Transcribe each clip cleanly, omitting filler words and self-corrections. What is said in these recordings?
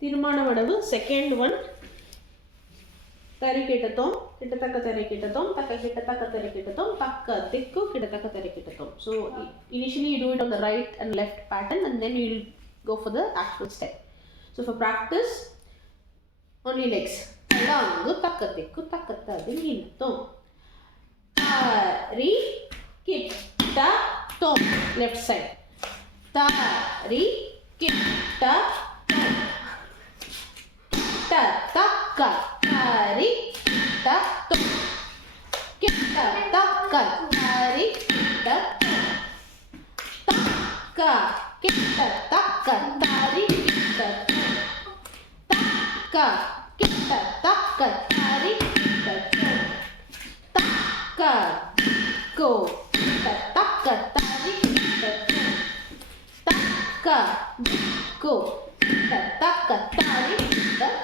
Theermanam Adavu, second one. Thari-Kita-Thom, Kita-Thaka-Thari-Kita-Thom, Thaka-KitaThaka-Thari-Kita-Thom, Thaka-Diku-KitaThaka-Thari-Kita-Thom. So initially you do it on the right and left pattern, and then you will go for the actual step. So for practice, only legs. Talam Adi-Thaka-Diku-KitaThaka, Thari-Kita-Thom, left side. Thari-Kita-Thom, Thaka, Thari-Kita-Thom, Kita-Thaka, Thari-Kita-Thom, Thaka-KitaThaka, Thari-Kita-Thom, Thaka-KitaThaka, Thari-Kita-Thom, Thaka-Diku-KitaThaka, Thari-Kita-Thom, Thaka-Diku-KitaThaka, Thari-Kita-Thom.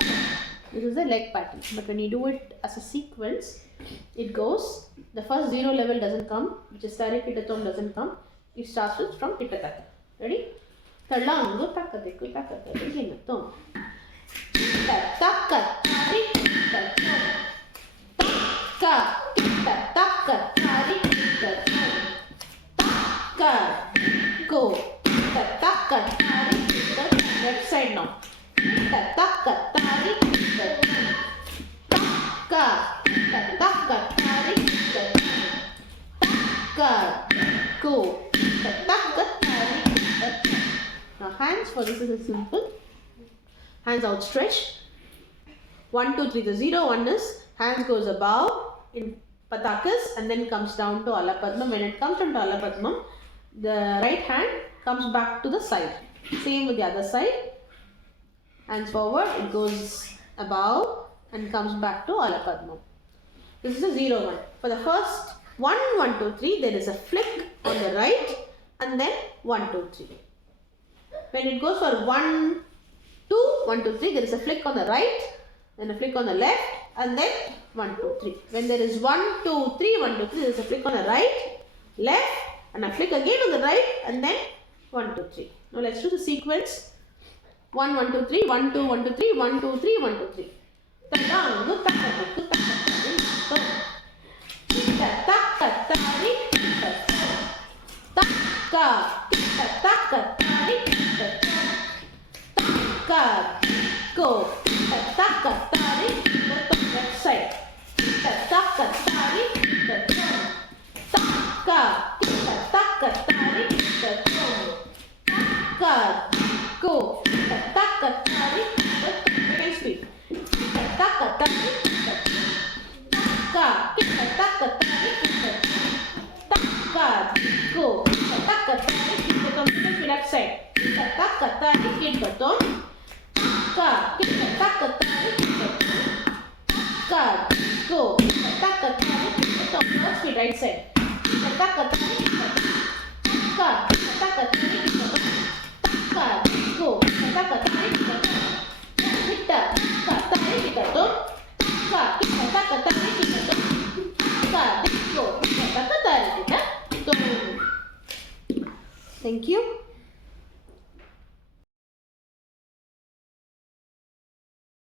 This is the leg pattern, but when you do it as a sequence, it goes, the first 0 level doesn't come, which is Thari-Kita-Thom doesn't come, it starts with from Kita-Thaka. Ready? Talam Adi-Thaka-Thaka, Thom, Kita-Thaka, Thari-Kita-Thom, Thaka-KitaThaka, Thari-Kita-Thom, Thaka-Diku-KitaThaka, Thari-Kita-Thom. Left side now. Kita-Thaka, Thari-Kita-Thom, Thaka-KitaThaka, Thari-Kita-Thom, Thaka-Diku-KitaThaka, Thari-Kita-Thom. Now hands for this is simple. Hands outstretched. 1, 2, 3. The 0 1 is hands goes above in Patakas and then comes down to Alapadmam. When it comes down to Alapadmam, the right hand comes back to the side. Same with the other side. Hands forward, it goes above and comes back to Alapadmam. This is a 0 1. For the first 1, 1, 2, 3, there is a flick on the right and then 1, 2, 3. When it goes for 1, 2, 1, 2, 3, there is a flick on the right, then a flick on the left, and then 1, 2, 3. When there is 1, 2, 3, 1, 2, 3, there is a flick on the right, left, and a flick again on the right, and then 1, 2, 3. Now let's do the sequence. 1, 1, 2, 3, 1, 2, 1, 2, 3, 1, 2, 3, 1, 2, 3. Talam Adi-Thaka-Thaka, Kita-Thaka, Thari-Kita-Thaka, Thaka-KitaThaka, Thari-Kita-Thaka, Thaka-Diku-KitaThaka, Thari-Kita-Thaka, left side. Kita-Thaka, Thari-Kita-Thaka, Thaka-KitaThaka, Thari-Kita-Thaka, Thaka-Diku-KitaThaka, Thari-Kita-Thaka. Second speed. Kita-Thaka, Thari-Kita-Thaka, Thaka-KitaThaka, Thari-Kita-Thaka, Thaka-Diku-KitaThaka, Thari-Kita-Thaka. Left side. Kita-Thaka, Thari-Kita-Thaka, Thaka-KitaThaka, Thari-Kita-Thaka, Thaka-Diku-KitaThaka, Thari-Kita-Thaka. First speed, right side. Kita-Thaka, Thari-Kita-Thaka, Thaka-KitaThaka, Thari-Kita-Thaka, Thaka-Diku-KitaThaka, Thari-Kita-Thaka, Kita-Thaka, Thari-Kita-Thaka, Thaka-KitaThaka, Thari-Kita-Thaka, Thaka-Diku-KitaThaka, Thari-Kita-Thaka. Thank you.